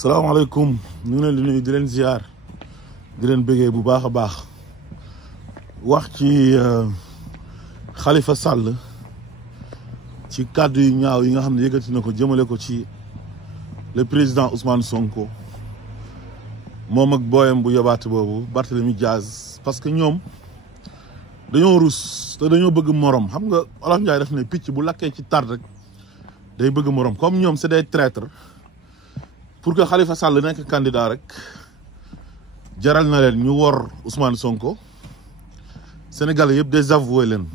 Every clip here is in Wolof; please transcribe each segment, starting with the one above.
salaamaaleykum ñu ngi leen di nuyu di leen ziar di leen bëggee bu baax a baax wax ci Khalifa Sall ci kàddu yu ñaaw yi nga xam ne yëkkati na ko jëmale ko ci le président Ousmane Sonko moom ak booyam bu yabaate boobu Barthélémy Diaz parce que ñoom dañoo rus te dañoo bëgg morom xam nga Olof Njaay def ne picc bu lakkee ci tar rek day bëgg morom comme ñoom c'est des traîtres pour que Khalifa Sall nekk candidat rek jaral na leen ñu wor Ousmane Sonko Sénégalais yëpp désavoué leen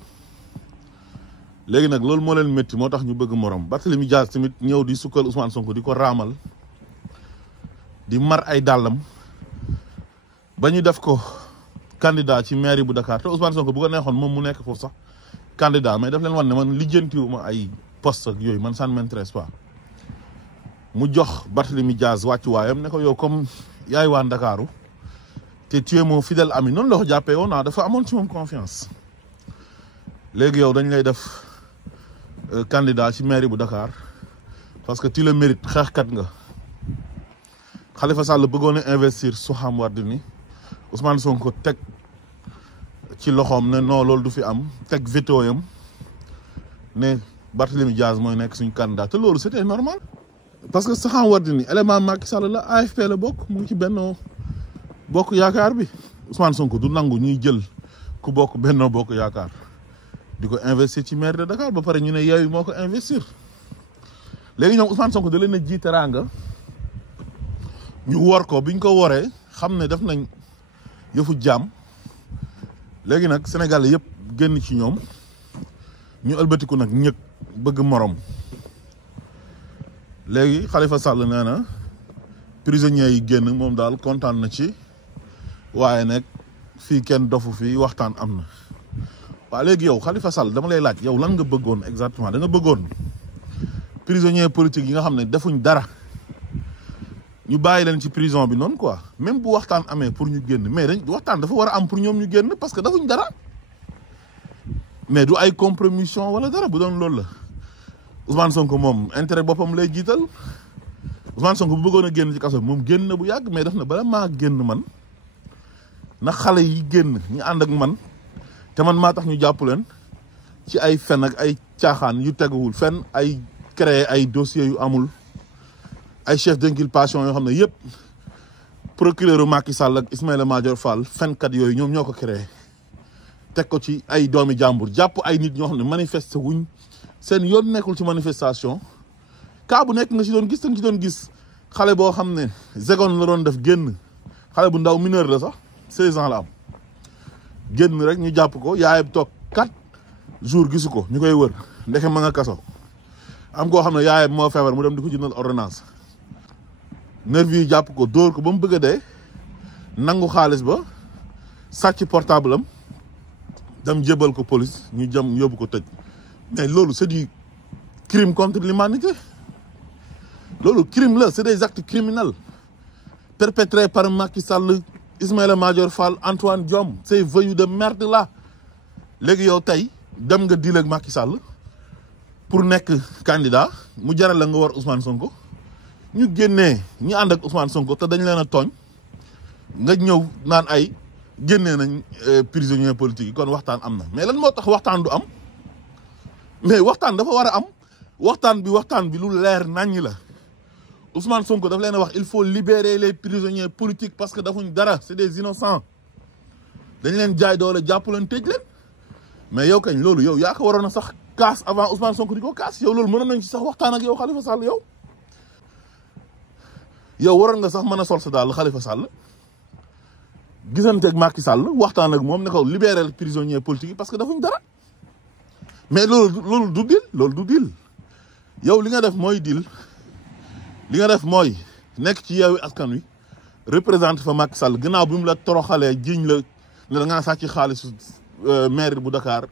léegi nag loolu moo leen métti moo tax ñu bëgg morom Barthélémy Diaz tamit ñëw di sukkal Ousmane Sonko di ko raamal di mar ay dàllam ba ñu def ko candidat ci mairie bu Dakar te Ousmane Sonko bu ko neexoon moom mu nekk foofu sax candidat mais daf leen wan ne man lijjantiwuma ay poste ak yooyu man ça ne m'intéresse pas mu jox Barthélémy Diaz wàccuwaayam ne ko yow comme yaay waa Ndakaaru te tu es mon fidèle ami noonu la ko jàppee woon dafa amoon ci moom confiance léegi yow dañ lay def candidat ci mairie bu Dakar parce que tu le mérites xeexkat nga Khalifa Sall bëggoon a investir Soham Wardini Ousmane Sonko teg ci loxoom ne non loolu du fi am teg veto yam ne Barthélémy Diaz mooy nekk suñu candidat te loolu c'était normal parce que Soham Wardini élément Macky Sall la AFP la bokk mu ngi ci Benno Bokk Yaakaar bi Ousmane Sonko du nangu ñuy jël ku bokk Benno Bokk Yaakaar di ko investir ci maire de Dakar ba pare ñu ne Yewwi moo ko investir léegi ñoom Ousmane Sonko da leen a ji teraanga ñu wor ko biñ ko woree xam ne def nañ yëfu jaam léegi nag Sénégal yëpp génn ci ñoom ñu ëlbatiku nag ñëg bëgg morom léegi Khalifa Sall nee na prisonniers yi génn moom daal kontaan na ci waaye nag fii kenn dofu fii waxtaan am na waaw léegi yow Khalifa Sall dama lay laaj yow lan nga bëggoon exactement da nga bëggoon prisonniers politiques yi nga xam ne defuñ dara ñu bàyyi leen ci prison bi noonu quoi même bu waxtaan amee pour ñu génn mais dañ waxtaan dafa war a am pour ñoom ñu génn parce que defuñ dara mais du ay compromission wala dara bu doon loolu la Ousmane Sonko moom intérêt boppam lay jiital Ousmane Sonko bu bëggoon a génn ci kaso moom génn na bu yàgg mais def na bala maa génn man na xale yi génn ñu ànd ak man te man maa tax ñu jàpp leen ci ay fen ak ay caaxaan yu teguwul fenn ay créer ay dossiers yu amul ay chef d'inculpation yoo xam ne yëpp procureur Macky Sall ak Ismaïla Madior Fall fenkat yooyu ñoom ñoo ko créé teg ko ci ay doomi jàmbur jàpp ay nit ñoo xam ne manifesté wuñ seen yoon nekkul ci manifestation cas bu nekk nga ci doon gis te nga ci doon gis xale boo xam ne seconde la doon def génn xale bu ndaw mineur la sax 16 ans la am génn rek ñu jàpp ko yaayam toog 4 jours gisu ko ñu koy wër ndeke ma nga kaso am koo xam ne yaayam moo feebar mu dem di ko jëndal ordonnance nervi yi jàpp ko dóor ko ba mu bëgg a dee nangu xaalis ba sàcc portable am dem jébal ko police ñu jëm yóbbu ko tëj mais loolu c'est du crime contre l'humanité loolu crime la c'est des actes criminels perpétrés par Macky Sall Ismaïla Madior Fall Antoine Diome ces voyous de merde là léegi yow tey dem nga deal ak Macky Sall pour nekk candidat mu jaral la nga war Ousmane Sonko ñu génnee ñu ànd ak Ousmane Sonko te dañ leen a tooñ nga ñëw naan ay génnee nañ prisonniers politiques yi kon waxtaan am na mais lan moo tax waxtaan du am mais waxtaan dafa war a am waxtaan bi lu leer naññ la Ousmane Sonko daf leen a wax il faut libérer les prisonniers politiques parce que dafuñ dara c'est des innocents dañ leen jaay doole jàpp leen tëj leen mais yow kañ loolu yow yaa ko waroon a sax kaas avant Ousmane Sonko di ko kaas yow loolu mënoon nañ ci sax waxtaan ak yow Khalifa Sall yow waroon nga sax mën a sol sa daal Khalifa Sall gisante ak Macky Sall waxtaan ak moom ne ko libérer les prisonniers politiques parce que dafuñ dara mais loolu du deal yow li nga def mooy deal li nga def mooy nekk ci Yewwi Askan Wi représente fa Macky Sall gannaaw bi mu la toroxalee jiñ la ne da ngaa sàcc xaalisu maire bu Dakar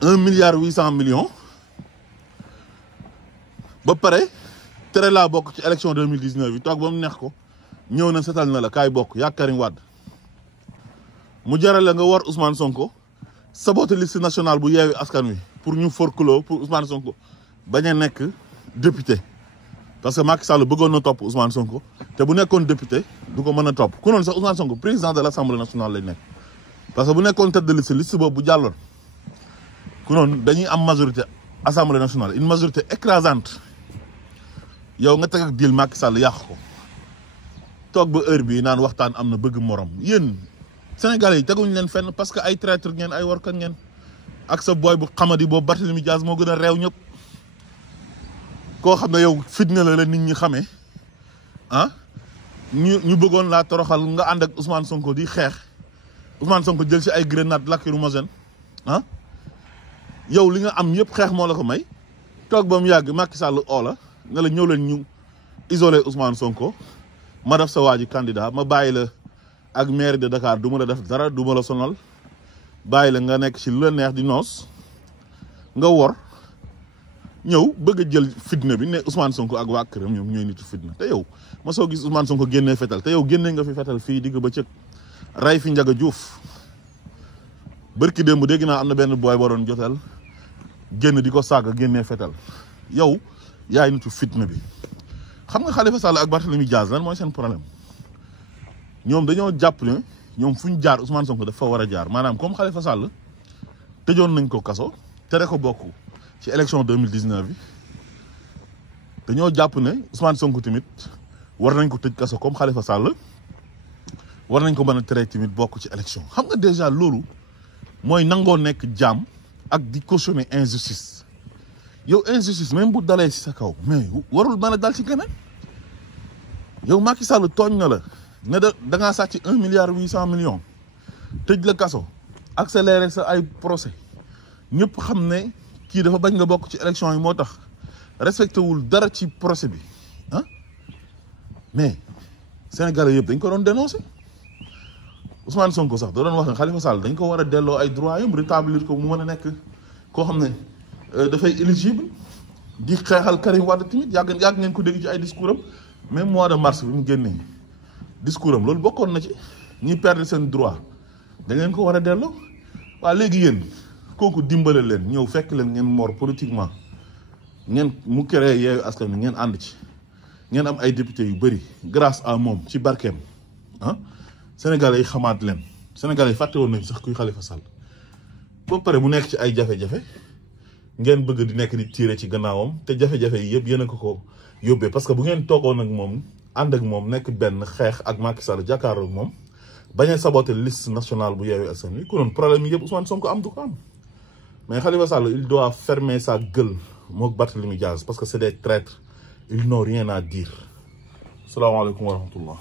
1,8 milliard ba pare tere laa bokk ci élection 2019 yi toog ba mu neex ko ñëw na setal na la kaay bokk yaa Karim Wade mu jaral la nga war Ousmane Sonko saboter liste nationale bu Yewwi Askan Wi pour ñu forclos pour Ousmane Sonko bañ a nekk député parce que Macky Sall bëggoon na topp Ousmane Sonko te bu nekkoon député du ko mën a topp ku noonu sax Ousmane Sonko président de l'Assemblée nationale lañ nekk parce que bu nekkoon tête de liste boobu bu jàlloon ku noonu dañuy am majorité Assemblée nationale une majorité écrasante yow nga teg ak deal Macky Sall yàq ko toog ba heure bii naan waxtaan am na bëgg morom yéen Sénégalais yi teguñu leen fenn parce que ay traître ngeen ay warkat ngeen ak sa boy bu xamadi boobu Barthélémy Dias moo gën a réew ñëpp koo xam ne yow fitna la nit ñi xamee ah ñu bëggoon laa toroxal nga ànd ak Ousmane Sonko di xeex Ousmane Sonko jël ci ay grenade lacrymogène ah yow li nga am yëpp xeex moo la ko may toog ba mu yàgg Macky Sall oola ne la ñëw leen ñu isolé Ousmane Sonko ma def sa waa ji candidat ma bàyyi la ak maire de Dakar du ma la def dara du ma la sonal bàyyi la nga nekk ci lu la neex di noos nga wor ñëw bëgg a jël fitna bi ne Ousmane Sonko ak waa këram ñoom ñooy nitu fitna te yow ma soo gis Ousmane Sonko génnee fetal te yow génnee nga fi fetal fii digg ba cëg ray fi Ndiaga Diouf bërki démb dégg naa am na benn booy ba doon jotal génn di ko saaga génnee fetal yow yaay nitu fitna bi xam nga Khalifa Sall ak Barthélémy Dias lan mooy seen problème ñoom dañoo jàpp ne ñoom fu ñu jaar Ousmane Sonko dafa war a jaar maanaam comme Khalifa Sall tëjoon nañ ko kaso tere ko bokk ci élection 2019 bi dañoo jàpp ne Ousmane Sonko tamit war nañ ko tëj kaso comme Khalifa Sall war nañ ko mën a tere tamit bokk ci élection xam nga déjà loolu mooy nangoo nekk jaam ak di cautionner injustice yow injustice même bu dalee ci sa kaw mais warul mën a dal ci keneen yow Macky Sall tooñ na la ne da ngaa sàcc 1 milliard 800 millions tëj la kaso accéléré sa ay procès ñëpp xam ne kii dafa bañ nga bokk ci élection yi moo tax respecté wul dara ci procès bi ah mais Sénégalais yëpp dañ ko doon dénoncé Ousmane Sonko sax da doon wax ne Khalifa Sall dañ ko war a delloo ay droits yam rétablir ko mu mën a nekk koo xam ne dafay éligible di xeexal Karim Wade tamit yàgg ngeen ko dégg ci ay discours am même mois de mars bi mu génnee discours am loolu bokkoon na ci ñi perdre seen droit da ngeen ko war a delloo waa léegi yéen kooku dimbale leen ñëw fekk leen ngeen mor politiquement ngeen mu créé Yewwi Askan Wi ngeen ànd ci ngeen am ay députés yu bëri grâce à moom ci barkeem ah Sénégalais yi xamaat leen Sénégalais yi fàtte woon nañ sax kuy Khalifa Sall ba pare mu nekk ci ay jafe-jafe ngeen bëgg di nekk di tiire ci gannaawam te jafe-jafe yi yëpp yéen a ko yóbbee parce que bu ngeen toogoon ak moom ànd ak moom nekk benn xeex ak Macky Sall jàkkaarloo ak moom bañ a saboter liste nationale bu Yewwi Askan Wi ku noonu problème yi yëpp Ousmane Sonko am du ko am mais Khalifa Sall il doit fermer sa gueule mook Barthélémy Dias parce que c'est des traîtres ils n'ont rien à dire salaamaaleykum wa rahmatullah